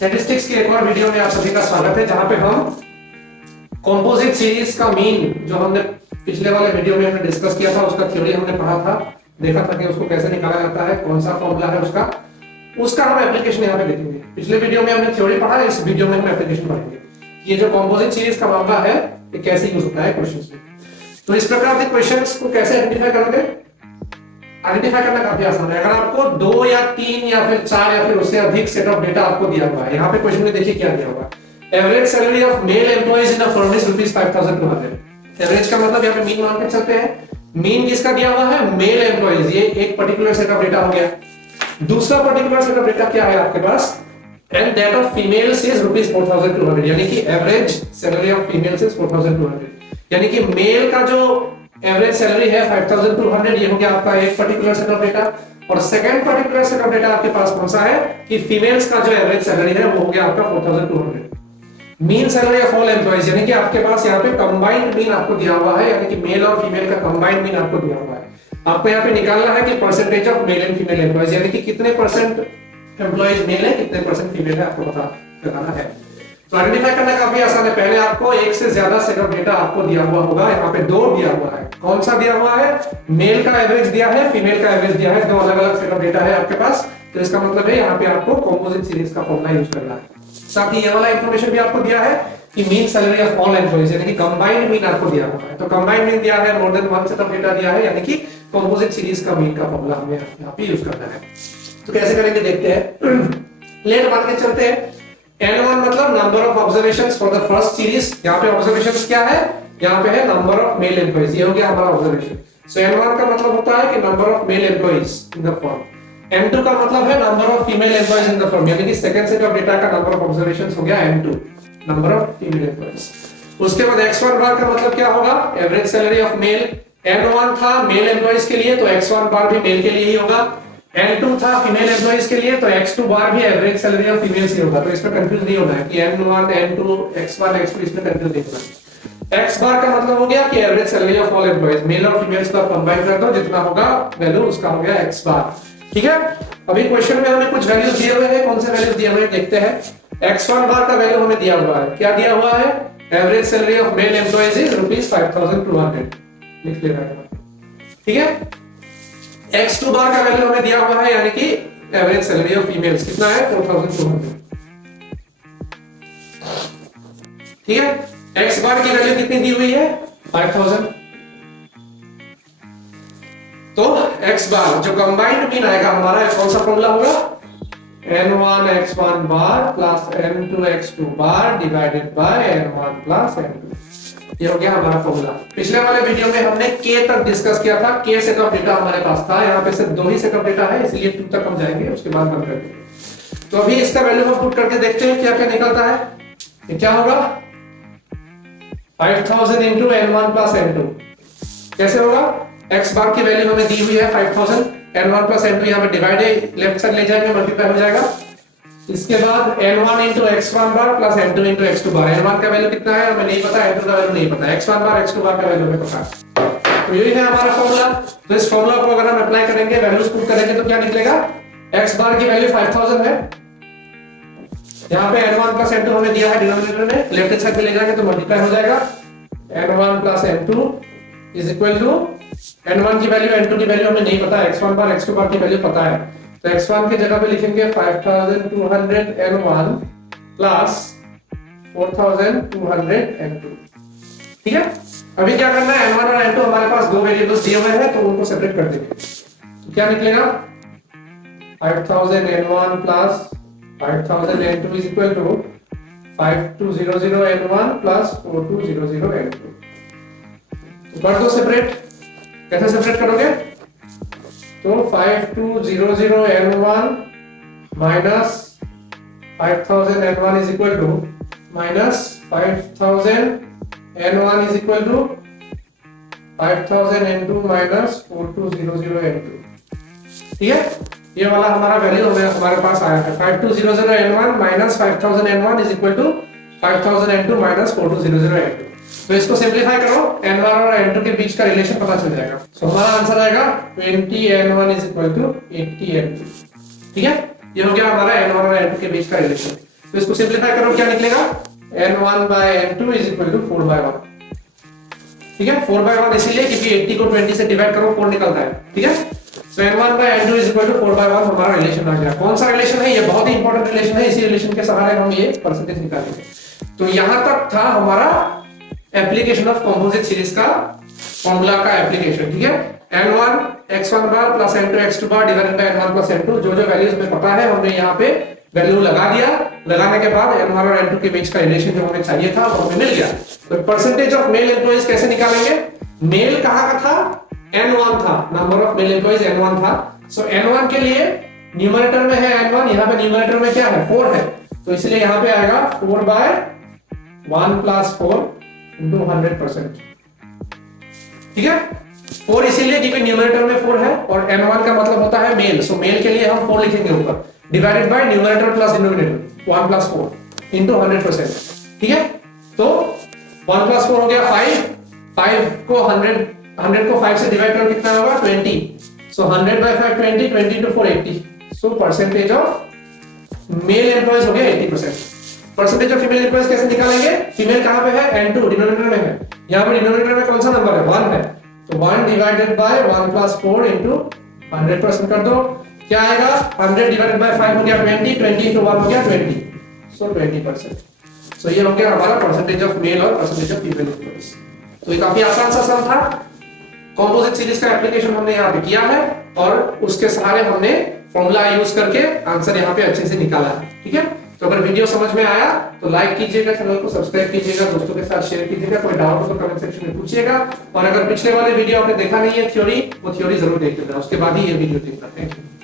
Statistics की एक और वीडियो में आप सभी का स्वागत है, जहां पे हम कंपोजिट सीरीज का मीन जो हमने पिछले वाले वीडियो में हमने डिस्कस किया था, उसका थ्योरी हमने पढ़ा था, देखा था कि उसको कैसे निकाला जाता है, कौन सा फॉर्मूला है उसका हम एप्लीकेशन यहाँ पे देखेंगे। पिछले वीडियो में हमने थ्योरी पढ़ा, इस वीडियो में हम एप्लीकेशन पढ़ेंगे। ये जो कंपोजिट सीरीज का मामला है, ये कैसे यूज होता है क्वेश्चंस में। तो इस प्रकार के क्वेश्चंस को कैसे आइडेंटिफाई करोगे? आइडेंटिफाई करना काफी आसान है। अगर आपको 2 या 3 या फिर 4 या फिर उससे अधिक सेट ऑफ डेटा आपको दिया हुआ है, यहाँ पे क्वेश्चन में देखिए क्या दिया हुआ है। Average salary of male employees in a firm is ₹5200। Average का मतलब यहाँ पे मीन मान के चलते हैं। मीन किसका दिया हुआ है? Male employees. ये एक पर्टिकुलर सेट ऑफ डेटा हो गया। दूसरा पर्टिकुलर सेट ऑफ डेटा क्या है आपके पास? And that of females is ₹4200, यानी कि average salary of females is 4200, यानी कि मेल का जो एवरेज सैलरी है 5200, ये हो गया आपका एक पर्टिकुलर सेट ऑफ डेटा। और second particular set of data आपके पास कौन सा है कि फीमेल्स का जो एवरेज सैलरी है वो हो गया आपका 4200। Mean salary of all employees, यानी कि आपके पास यहाँ पे कंबाइंड मीन आपको दिया हुआ है, यानी कि मेल और फीमेल का कंबाइंड मीन आपको दिया हुआ है। आपको यहाँ पे निकालना है कि percentage of male and female employees, यानी कि कितने परसेंट एम्प्लॉइज मेल है, कितने परसेंट फीमेल है, आपको पता लगाना है। तो आइडेंटिफाई करना काफी आसान है। पहले आपको एक से ज्यादा सेट ऑफ डेटा आपको दिया हुआ होगा। यहाँ पे 2 दिया हुआ है। कौन सा दिया हुआ है? मेल का एवरेज दिया है, फीमेल का एवरेज दिया है। 2 अलग अलग सेट ऑफ डेटा है आपके पास। तो इसका मतलब है यहाँ पे आपको कंपोजिट सीरीज का फॉर्मूला यूज करना है। साथ ही ये वाला इंफॉर्मेशन भी आपको दिया है कि mean salary of all employees, यानी कि कंबाइंड मीन आपको दिया हुआ है। तो कंबाइंड मीन दिया है, more than 1 set of data दिया है, यानी कि कंपोजिट सीरीज का मीन का फॉर्मूला हमें यहाँ पे यूज करना है। तो कैसे करेंगे देखते हैं। लेट मान के चलते हैं। N1 मतलब number of observations for the first series. यहाँ पे ऑब्जर्वेशंस क्या है? यहाँ पे है नंबर ऑफ मेल एम्प्लॉइज। ये हो गया हमारा ऑब्जर्वेशन। सो N1 का मतलब होता है कि number of male employees in the firm. N2 का मतलब है number of female employees in the firm, यानी कि सेकंड सेट ऑफ डेटा का नंबर ऑफ ऑब्जर्वेशंस हो गया N2, number of female employees. उसके बाद X1 बार का मतलब क्या होगा? Average salary of male. N1 था मेल एम्प्लॉइज के लिए, तो X1 बार भी मेल के लिए ही होगा। N2 था फीमेल एम्प्लॉइज के लिए, तो X2 बार भी एवरेज सैलरी ऑफ फीमेल्स ही होगा। तो इसमें कंफ्यूज नहीं होना है कि N1 N2 X1 X2, इसमें कंफ्यूज नहीं होना है। X बार का मतलब हो गया कि average salary of all employees, male और फीमेल्स का कंबाइन कर दो, जितना होगा वैल्यू उसका हो गया X बार। ठीक है। अभी क्वेश्चन में हमें कुछ वैल्यूज दिए हुए हैं। कौन से वैल्यूज दिए हुए हैं देखते हैं। X1 बार का वैल्यू हमें दिया हुआ है। क्या दिया हुआ है? Average salary of male employees is ₹5200, लिख लेना है। ठीक है। X2 बार का वैल्यू हमें दिया हुआ है, यानी कि एवरेज सैलरी ऑफ फीमेल्स कितना है? 4200। ठीक है। X बार की वैल्यू कितनी दी हुई है? 5000। तो X बार जो कंबाइंड मीन आएगा हमारा, कौन सा फॉर्मूला होगा? N1 X1 bar plus N2 X2 bar divided by N1 plus N2। ये हो गया हमारा फॉर्मूला। पिछले वाले वीडियो में हमने K तक डिस्कस किया था। K सेट ऑफ डेटा हमारे पास था। यहाँ पे सिर्फ 2 ही सेट ऑफ डेटा है, इसलिए 2 तक हम जाएंगे, उसके बाद बंद कर देंगे। तो अभी इसका वैल्यू हम पुट करके देखते हैं क्या क्या निकलता है। ये क्या होगा? 5000 into N1 plus N2। कैसे होगा? X बार की वैल्यू हमें दी हुई है 5000, N1 plus N2 यहाँ पे डिवाइड है, लेफ्ट साइड ले जाएंगे, मल्टीप्लाई हो जाएगा। इसके बाद N1 into X1 बार प्लस N2 into X2 बार। N1 का वैल्यू कितना है हमें नहीं पता, N2 का वैल्यू नहीं पता, X1 बार X2 बार का वैल्यू हमें पता है। तो यही है हमारा फॉर्मूला। तो इस फॉर्मूला को अगर हम अप्लाई करेंगे, वैल्यूज पुट करेंगे, तो क्या निकलेगा? X बार की वैल्यू 5000 है। यहाँ पे N1 plus N2 हमें दिया है डिनोमिनेटर में, लेफ्ट साइड पे ले जाएंगे तो मल्टीप्लाई हो जाएगा। N1 plus N2 is equal to N1 की वैल्यू N2 की वैल्यू हमें नहीं पता, X1 बार X2 बार की वैल्यू पता है। तो X1 की जगह पे लिखेंगे 5200 N1 plus 4200 N2। ठीक है। अभी क्या करना है? N1 और N2 हमारे पास 2 वेरिएबल्स दिए हुए हैं, तो उनको सेपरेट कर देंगे। तो क्या निकलेगा? 5000 N1 plus 5000 N2 is equal to 5200 N1 plus 4200 N2। तो कर दो सेपरेट। कैसे सेपरेट करोगे? तो 5200 N1 minus 5000 N1 is equal to minus 5000 N1 is equal to 5000 N2 minus 4200 N2। ठीक है। ये वाला हमारा वैल्यू हमारे पास आया है 5200 N1 minus 5000 N1 is equal to 5000 N2 minus 4200 N2। तो इसको सिंपलीफाई करो, N1 और N2 के बीच का रिलेशन पता चल जाएगा। सो हमारा आंसर आएगा 20 N1 is equal to 80 N2। ठीक है। ये हो गया हमारा N1 और N2 के बीच का रिलेशन। तो इसको सिंप्लीफाई करो, क्या निकलेगा? n1 by n2 is equal to 4 by 1। ठीक है, 4 by 1 इसीलिए क्योंकि 80 को 20 से डिवाइड करो 4 निकलता है। ठीक है, सो n1 by n2 is equal to 4 by 1 हमारा रिलेशन आ गया। कौन सा रिलेशन है? ये बहुत ही इंपॉर्टेंट रिलेशन है, इसी रिलेशन के सहारे हम ये परसेंटेज निकालेंगे। तो यहां तक था हमारा एप्लीकेशन ऑफ कंपोजिट सीरीज का फॉर्मूला का एप्लीकेशन। ठीक है, n1 x1 bar plus n2 x2 bar divided by n1 plus n2, जो जो वैल्यूज में पता है हमने यहाँ पे वैल्यू लगा दिया। लगाने के बाद n1 और n2 के बीच का रिलेशन जो हमें चाहिए था वो हमें मिल गया। तो परसेंटेज ऑफ मेल एम्प्लॉइज कैसे निकालेंगे? मेल कहाँ का था? n1 था, number of male employees n1 था। सो n1 के लिए न्यूमरेटर में है n1, यहाँ पे न्यूमरेटर में क्या है? 4 है, तो इसलिए यहाँ पे आएगा 4 by 1 plus 4 into 100%। ठीक है, 4 इसीलिए क्योंकि न्यूमरेटर में 4 है और n1 का मतलब होता है मेल, सो मेल के लिए हम 4 लिखेंगे ऊपर, divided by numerator plus denominator 1 plus 4 into 100%। ठीक है, तो 1 plus 4 हो गया 5, 5 को 100 को 5 से डिवाइड करो कितना होगा? 20। सो 100 by 5 20, 20 to 4 80। So percentage of male employees हो गया 80%। परसेंटेज ऑफ फीमेल एम्प्लॉइज कैसे निकालेंगे? फीमेल कहां पे है? n2 डिनोमिनेटर में है, यहां पे डिनोमिनेटर में कौन सा नंबर है? 1 है, तो 1 डिवाइडेड बाय 1 plus 4 into 100% कर दो, क्या आएगा? 100 डिवाइडेड बाय 5 हो गया 20, 20 into 1 हो गया 20, सो 20%। सो ये हो गया हमारा परसेंटेज ऑफ मेल और परसेंटेज ऑफ फीमेल एम्प्लॉइज। तो ये काफी आसान सा सम था। कंपोजिट सीरीज का एप्लीकेशन हमने यहाँ पे किया है और उसके सहारे हमने फॉर्मूला यूज करके आंसर यहाँ पे अच्छे से निकाला है। ठीक है, तो अगर वीडियो समझ में आया तो लाइक कीजिएगा, चैनल को सब्सक्राइब कीजिएगा, दोस्तों के साथ शेयर कीजिएगा, कोई डाउट हो तो कमेंट सेक्शन में पूछिएगा। और अगर पिछले वाले वीडियो आपने देखा नहीं है थ्योरी, वो थ्योरी जरूर देख लेना, उसके बाद ही ये वीडियो देखना। Thank you.